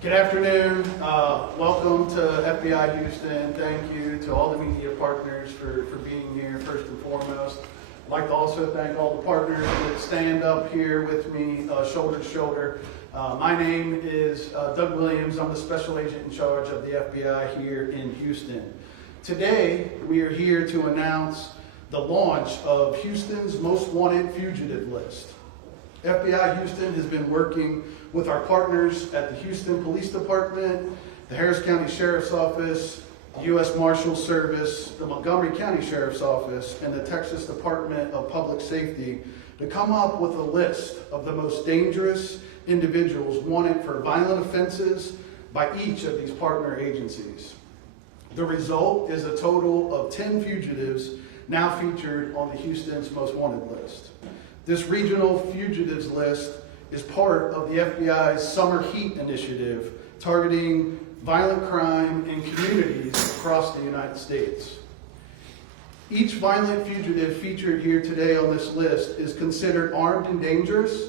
Good afternoon. Welcome to FBI Houston. Thank you to all the media partners for being here first and foremost. I'd like to also thank all the partners that stand up here with me shoulder to shoulder. My name is Doug Williams. I'm the special agent in charge of the FBI here in Houston. Today, we are here to announce the launch of Houston's Most Wanted Fugitive List. FBI Houston has been working with our partners at the Houston Police Department, the Harris County Sheriff's Office, the U.S. Marshals Service, the Montgomery County Sheriff's Office, and the Texas Department of Public Safety to come up with a list of the most dangerous individuals wanted for violent offenses by each of these partner agencies. The result is a total of 10 fugitives now featured on the Houston's Most Wanted list. This regional fugitives list is part of the FBI's Summer Heat initiative targeting violent crime in communities across the United States. Each violent fugitive featured here today on this list is considered armed and dangerous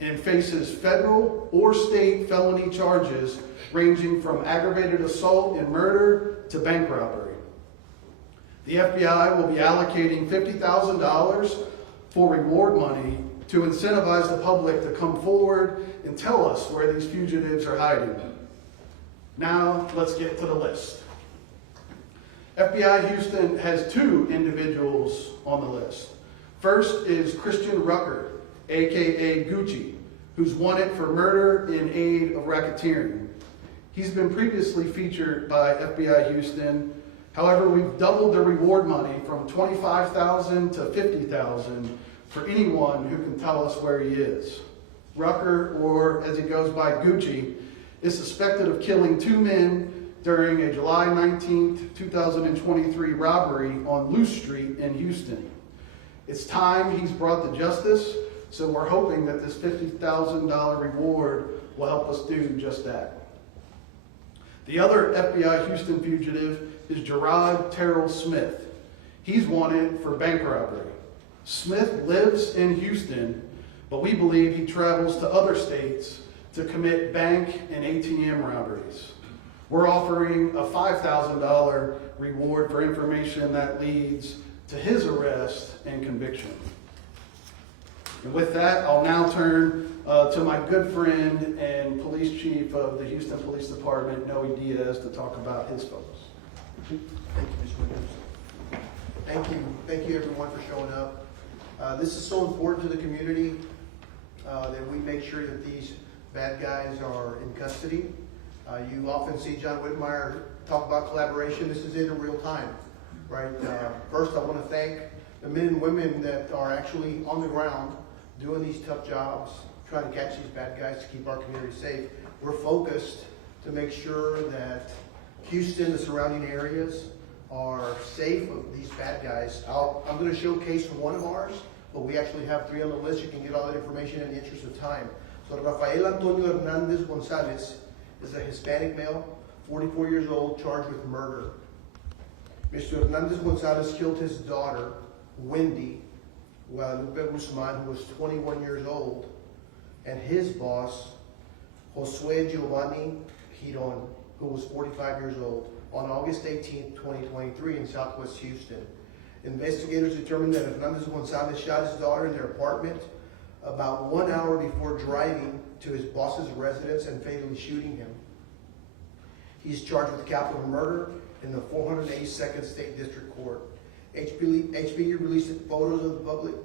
and faces federal or state felony charges ranging from aggravated assault and murder to bank robbery. The FBI will be allocating $50,000 for reward money to incentivize the public to come forward and tell us where these fugitives are hiding. Now, let's get to the list. FBI Houston has 2 individuals on the list. First is Christian Rucker, aka Gucci, who's wanted for murder in aid of racketeering. He's been previously featured by FBI Houston. However, we've doubled the reward money from $25,000 to $50,000 for anyone who can tell us where he is. Rucker, or as he goes by Gucci, is suspected of killing 2 men during a July 19, 2023 robbery on Luce Street in Houston. It's time he's brought to justice, so we're hoping that this $50,000 reward will help us do just that. The other FBI Houston fugitive is Gerard Terrell Smith. He's wanted for bank robbery. Smith lives in Houston, but we believe he travels to other states to commit bank and ATM robberies. We're offering a $5,000 reward for information that leads to his arrest and conviction. And with that, I'll now turn to my good friend and police chief of the Houston Police Department, Noe Diaz, to talk about his focus. Thank you, Mr. Williams. Thank you everyone for showing up. This is so important to the community that we make sure that these bad guys are in custody. You often see John Whitmire talk about collaboration. This is it in real time, right? First, I want to thank the men and women that are actually on the ground doing these tough jobs, trying to catch these bad guys to keep our community safe. We're focused to make sure that Houston, the surrounding areas, are safe of these bad guys. I'm going to showcase one of ours, but we actually have 3 on the list. You can get all that information in the interest of time. So Rafael Antonio Hernandez Gonzalez is a Hispanic male, 44 years old, charged with murder. Mr. Hernandez Gonzalez killed his daughter, Wendy Guadalupe Guzman, who was 21 years old, and his boss, Josue Giovanni Giron, who was 45 years old, on August 18, 2023 in Southwest Houston. Investigators determined that Hernandez Gonzalez shot his daughter in their apartment about 1 hour before driving to his boss's residence and fatally shooting him. He's charged with capital murder in the 482nd State District Court. HPD released photos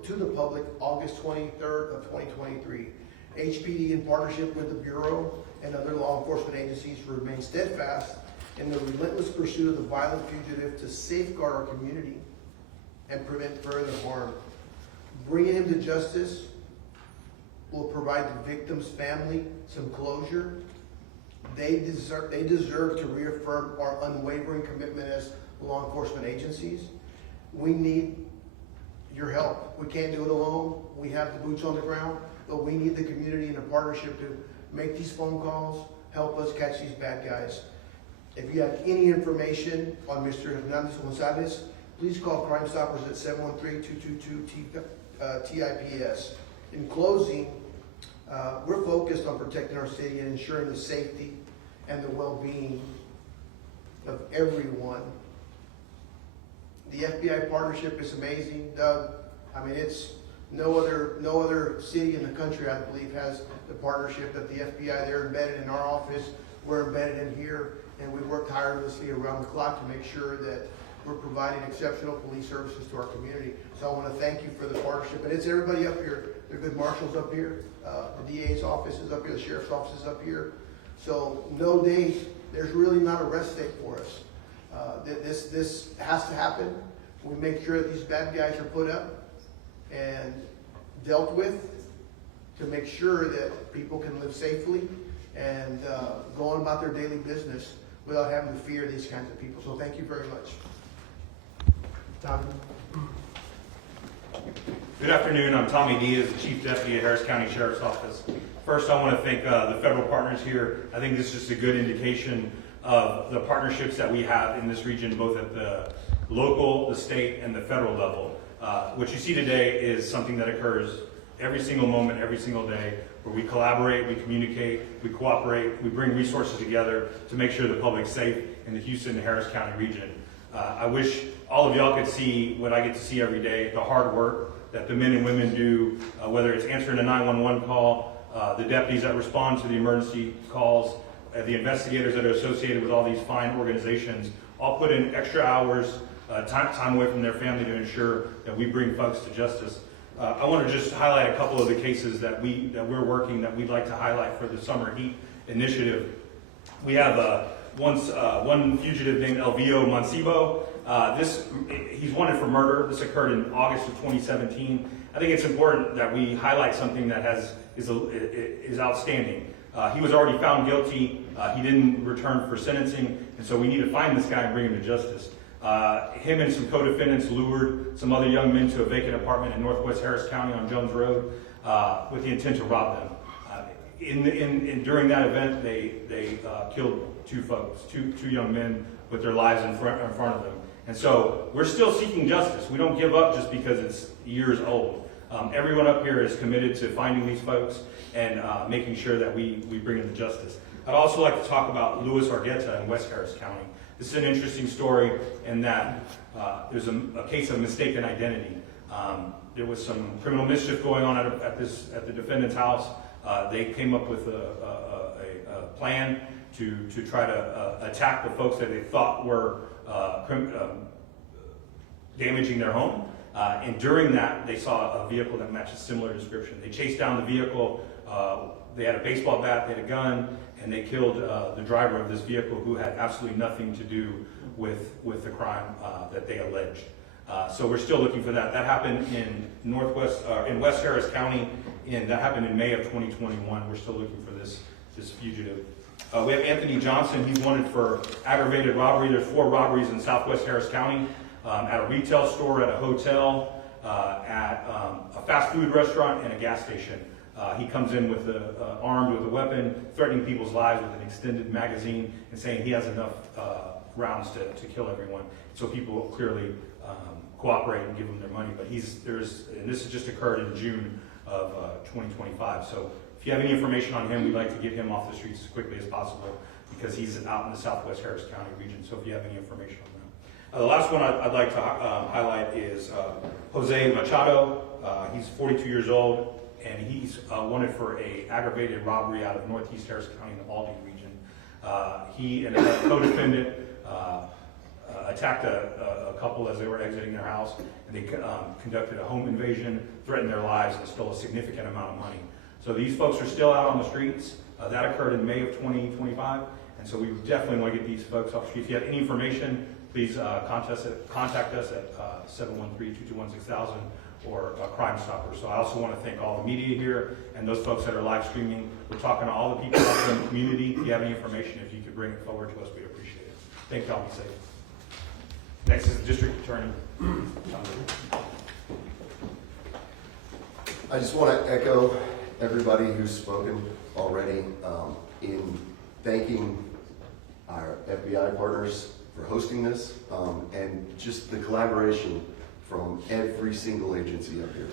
to the public August 23rd of 2023. HPD, in partnership with the Bureau and other law enforcement agencies, remain steadfast in the relentless pursuit of the violent fugitive to safeguard our community and prevent further harm. Bringing him to justice will provide the victim's family some closure. They deserve to reaffirm our unwavering commitment as law enforcement agencies. We need your help. We can't do it alone. We have the boots on the ground, but we need the community in a partnership to make these phone calls, help us catch these bad guys. If you have any information on Mr. Hernandez Gonzalez, please call Crime Stoppers at 713-222-TIPS. In closing, we're focused on protecting our city and ensuring the safety and the well-being of everyone. The FBI partnership is amazing, Doug. I mean, it's no other city in the country, I believe, has the partnership that the FBI. They're embedded in our office. We're embedded in here, and we work tirelessly around the clock to make sure that we're providing exceptional police services to our community. So I want to thank you for the partnership, and it's everybody up here. The good marshals up here, the DA's office is up here, the sheriff's office is up here. So no day, there's really not a rest day for us. This has to happen. We make sure that these bad guys are put up and dealt with to make sure that people can live safely and go on about their daily business without having to fear these kinds of people. So thank you very much. Tommy. Good afternoon. I'm Tommy Diaz, Chief Deputy at Harris County Sheriff's Office. First, I want to thank the federal partners here. I think this is just a good indication of the partnerships that we have in this region, both at the local, the state, and the federal level. What you see today is something that occurs every single moment, every single day, where we collaborate, we communicate, we cooperate, we bring resources together to make sure the public's safe in the Houston and Harris County region. I wish all of y'all could see what I get to see every day, the hard work that the men and women do, whether it's answering a 911 call, the deputies that respond to the emergency calls, the investigators that are associated with all these fine organizations, all put in extra hours, time away from their family to ensure that we bring folks to justice. I want to just highlight a couple of the cases that we're working that we'd like to highlight for the Summer Heat Initiative. We have one fugitive named Elvio Mancibo. He's wanted for murder. This occurred in August of 2017. I think it's important that we highlight something that is outstanding. He was already found guilty. He didn't return for sentencing, and so we need to find this guy and bring him to justice. Him and some co-defendants lured some other young men to a vacant apartment in Northwest Harris County on Jones Road with the intent to rob them. During that event, they killed two young men with their lives in front of them. And so we're still seeking justice. We don't give up just because it's years old. Everyone up here is committed to finding these folks and making sure that we bring them to justice. I'd also like to talk about Luis Argueta in West Harris County. This is an interesting story in that there's a case of mistaken identity. There was some criminal mischief going on at the defendant's house. They came up with a plan to try to attack the folks that they thought were damaging their home. And during that, they saw a vehicle that matched a similar description. They chased down the vehicle. They had a baseball bat, they had a gun, and they killed the driver of this vehicle who had absolutely nothing to do with the crime that they alleged. So we're still looking for that. That happened in West Harris County, and that happened in May of 2021. We're still looking for this fugitive. We have Anthony Johnson. He's wanted for aggravated robbery. There's 4 robberies in Southwest Harris County, at a retail store, at a hotel, at a fast food restaurant, and a gas station. He comes in armed with a weapon, threatening people's lives with an extended magazine, and saying he has enough rounds to kill everyone. So people will clearly cooperate and give him their money. But and this has just occurred in June of 2025. So if you have any information on him, we'd like to get him off the streets as quickly as possible because he's out in the Southwest Harris County region. So if you have any information on him. The last one I'd like to highlight is Jose Machado. He's 42 years old. And he's wanted for an aggravated robbery out of Northeast Harris County in the Aldine region. He and a co-defendant attacked a couple as they were exiting their house, and they conducted a home invasion, threatened their lives, and stole a significant amount of money. So these folks are still out on the streets. That occurred in May of 2025, and so we definitely want to get these folks off the streets. If you have any information, please contact us at 713-221-6000. Or a Crime Stopper. So I also want to thank all the media here and those folks that are live streaming. We're talking to all the people out there in the community. If you have any information, if you could bring it forward to us, we'd appreciate it. Thank y'all. Be safe. Next is the District Attorney. I just want to echo everybody who's spoken already in thanking our FBI partners for hosting this and just the collaboration from every single agency up here.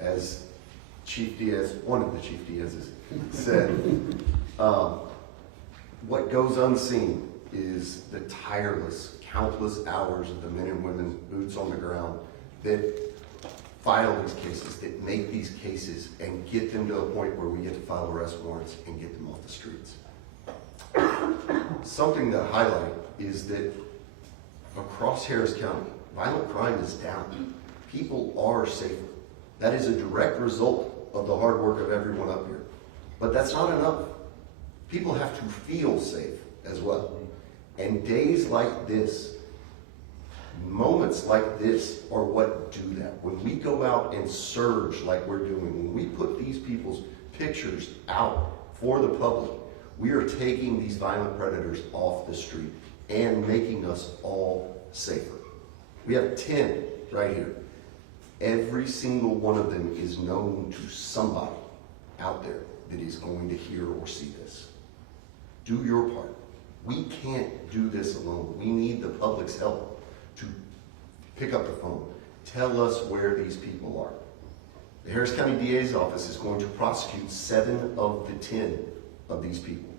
As Chief Diaz, one of the Chief Diaz's said, what goes unseen is the tireless, countless hours of the men and women, boots on the ground, that file these cases, that make these cases and get them to a point where we get to file arrest warrants and get them off the streets. Something to highlight is that across Harris County, violent crime is down. People are safer. That is a direct result of the hard work of everyone up here. But that's not enough. People have to feel safe as well. And days like this, moments like this are what do that. When we go out and surge like we're doing, when we put these people's pictures out for the public, we are taking these violent predators off the street and making us all safer. We have 10 right here. Every single one of them is known to somebody out there that is going to hear or see this. Do your part. We can't do this alone. We need the public's help to pick up the phone. Tell us where these people are. The Harris County DA's office is going to prosecute 7 of the 10 of these people.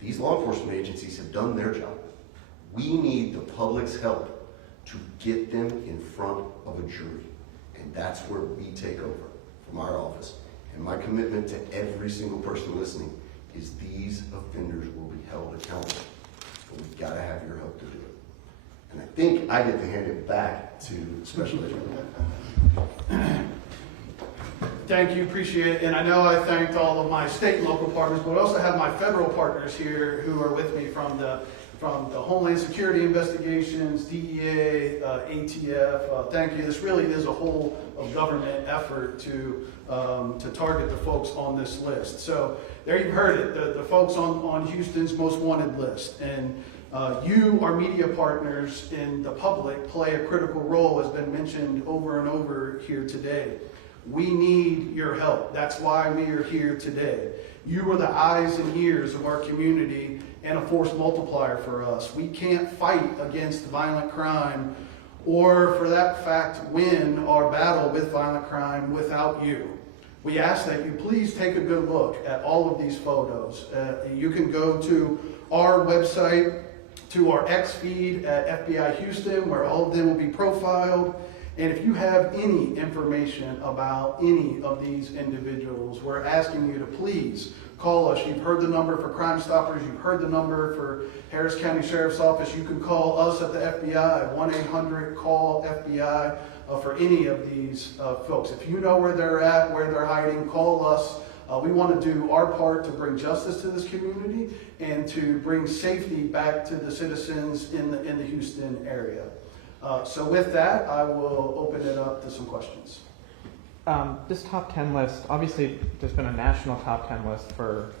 These law enforcement agencies have done their job. We need the public's help to get them in front of a jury. And that's where we take over from our office. And my commitment to every single person listening is these offenders will be held accountable. But we've got to have your help to do it. And I think I get to hand it back to Special Agent. Thank you, appreciate it. And I know I thanked all of my state and local partners, but I also have my federal partners here who are with me from the Homeland Security Investigations, DEA, ATF. Thank you. This really is a whole of government effort to target the folks on this list. So there you've heard it, the folks on Houston's most wanted list. And you, our media partners in the public, play a critical role, as been mentioned over and over here today. We need your help. That's why we are here today. You are the eyes and ears of our community and a force multiplier for us. We can't fight against violent crime or, for that fact, win our battle with violent crime without you. We ask that you please take a good look at all of these photos. You can go to our website, to our X feed at FBI Houston, where all of them will be profiled. And if you have any information about any of these individuals, we're asking you to please call us. You've heard the number for Crime Stoppers. You've heard the number for Harris County Sheriff's Office. You can call us at the FBI, 1-800-CALL-FBI, for any of these folks. If you know where they're at, where they're hiding, call us. We want to do our part to bring justice to this community and to bring safety back to the citizens in the Houston area. So with that, I will open it up to some questions. This top 10 list, obviously there's been a national top 10 list for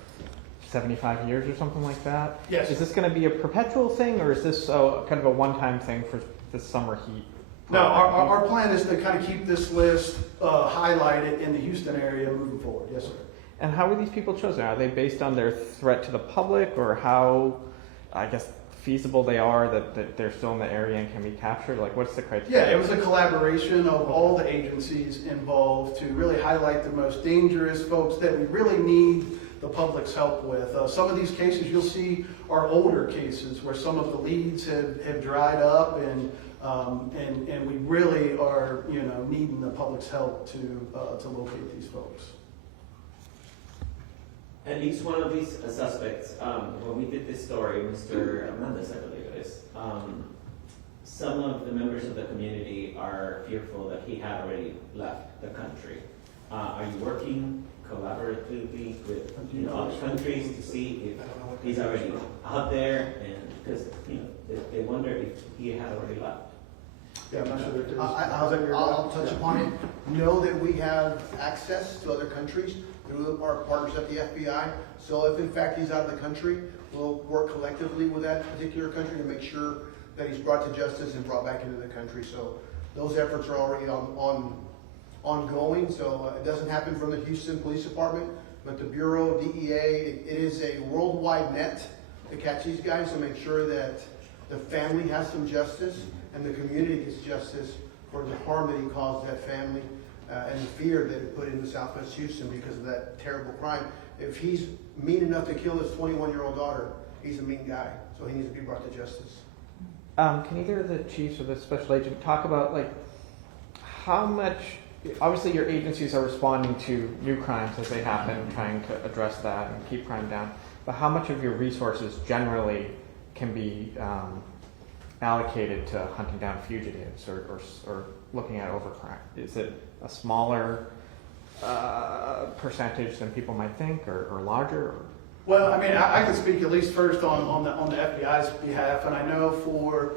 75 years or something like that. Yes. Is this going to be a perpetual thing, or is this kind of a one-time thing for this summer heat? No, our plan is to kind of keep this list highlighted in the Houston area moving forward. Yes, sir. And how were these people chosen? Are they based on their threat to the public, or how, I guess, feasible they are that they're still in the area and can be captured? Like, what's the criteria? Yeah, it was a collaboration of all the agencies involved to really highlight the most dangerous folks that we really need the public's help with. Some of these cases you'll see are older cases where some of the leads have dried up, and we really are needing the public's help to locate these folks. And each one of these suspects, when we did this story, Mr. Hernandez, I believe it is, some of the members of the community are fearful that he had already left the country. Are you working collaboratively with other countries to see if he's already out there? And because they wonder if he had already left. Yeah, I'm not sure that I'll touch upon it. Know that we have access to other countries through our partners at the FBI. So if in fact he's out of the country, we'll work collectively with that particular country to make sure that he's brought to justice and brought back into the country. So those efforts are already ongoing. So it doesn't happen from the Houston Police Department, but the Bureau, DEA, it is a worldwide net to catch these guys, to make sure that the family has some justice and the community gets justice for the harm that he caused that family and the fear that it put into Southwest Houston because of that terrible crime. if he's mean enough to kill his 21-year-old daughter, he's a mean guy, so he needs to be brought to justice. Can either of the chiefs or the special agent talk about like how much? Obviously, your agencies are responding to new crimes as they happen, trying to address that and keep crime down. But how much of your resources generally can be allocated to hunting down fugitives or looking at overcrime? Is it a smaller percentage than people might think, or larger? Well, I mean, I can speak at least first on the FBI's behalf, and I know for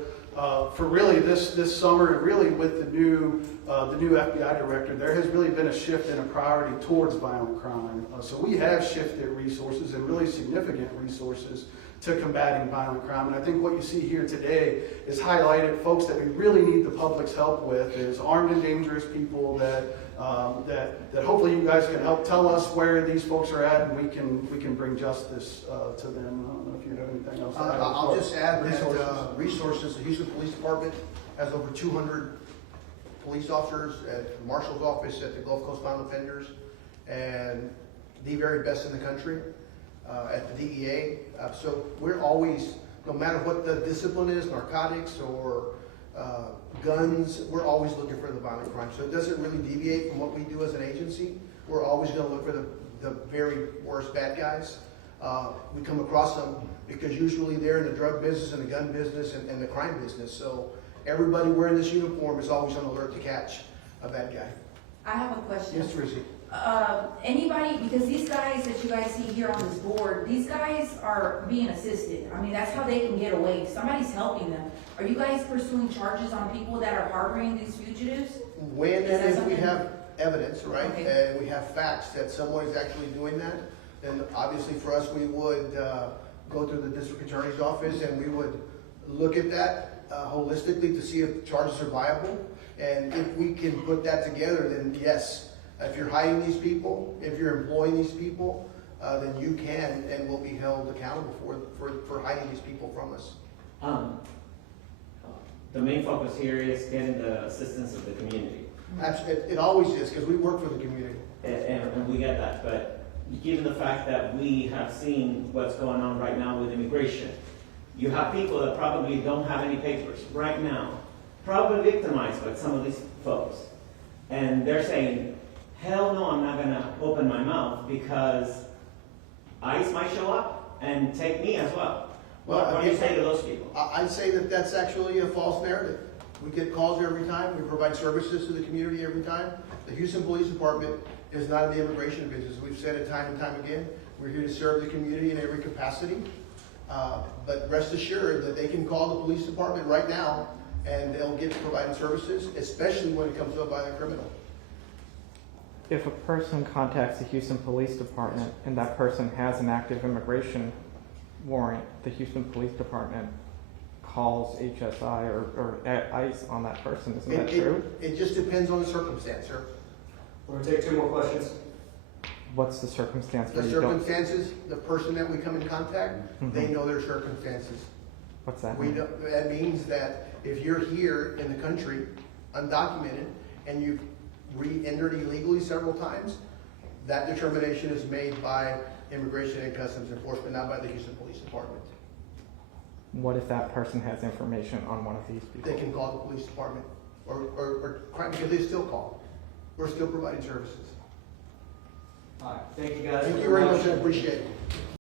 really this summer, really with the new FBI director, there has really been a shift in a priority towards violent crime. So we have shifted resources and really significant resources to combating violent crime. And I think what you see here today is highlighted folks that we really need the public's help with is armed and dangerous people that hopefully you guys can help tell us where these folks are at, and we can bring justice to them. I don't know if you have anything else to add. I'll just add that resources, the Houston Police Department has over 200 police officers at the Marshal's office, at the Gulf Coast Violent Offenders, and the very best in the country at the DEA. So we're always, no matter what the discipline is, narcotics or guns, we're always looking for the violent crime. So it doesn't really deviate from what we do as an agency. We're always going to look for the very worst bad guys. We come across them because usually they're in the drug business and the gun business and the crime business. So everybody wearing this uniform is always on alert to catch a bad guy. I have a question. Yes, Rizzy. Anybody, because these guys that you guys see here on this board, these guys are being assisted. I mean, that's how they can get away. Somebody's helping them. Are you guys pursuing charges on people that are harboring these fugitives? When Is that and if we something- have evidence, right, Okay. and we have facts that someone is actually doing that, then obviously for us, we would go to the district attorney's office and we would look at that holistically to see if charges are viable. And if we can put that together, then yes, if you're hiding these people, if you're employing these people, then you can and will be held accountable for hiding these people from us. The main focus here is getting the assistance of the community. Absolutely, it always is, because we work for the community. And we get that, but given the fact that we have seen what's going on right now with immigration, you have people that probably don't have any papers right now, probably victimized by some of these folks. And they're saying, hell no, I'm not gonna open my mouth because ICE might show up and take me as well. What do you say to those people? I'd say that that's actually a false narrative. We get calls every time, we provide services to the community every time. The Houston Police Department is not in the immigration business. We've said it time and time again. We're here to serve the community in every capacity. But rest assured that they can call the police department right now and they'll get to providing services, especially when it comes to a violent criminal. If a person contacts the Houston Police Department and that person has an active immigration warrant, the Houston Police Department calls HSI or ICE on that person. Isn't that true? It just depends on the circumstance, sir. We're gonna take 2 more questions. What's the circumstance The where you don't? circumstances, the person that we come in contact, they know their circumstances. What's that? We mean? don't, that means that if you're here in the country, undocumented, and you've re-entered illegally several times, that determination is made by Immigration and Customs Enforcement, not by the Houston Police Department. What if that person has information on one of these people? They can call the police department or crime, because they still call. We're still providing services. All right, thank you guys. Thank you very much, I appreciate it.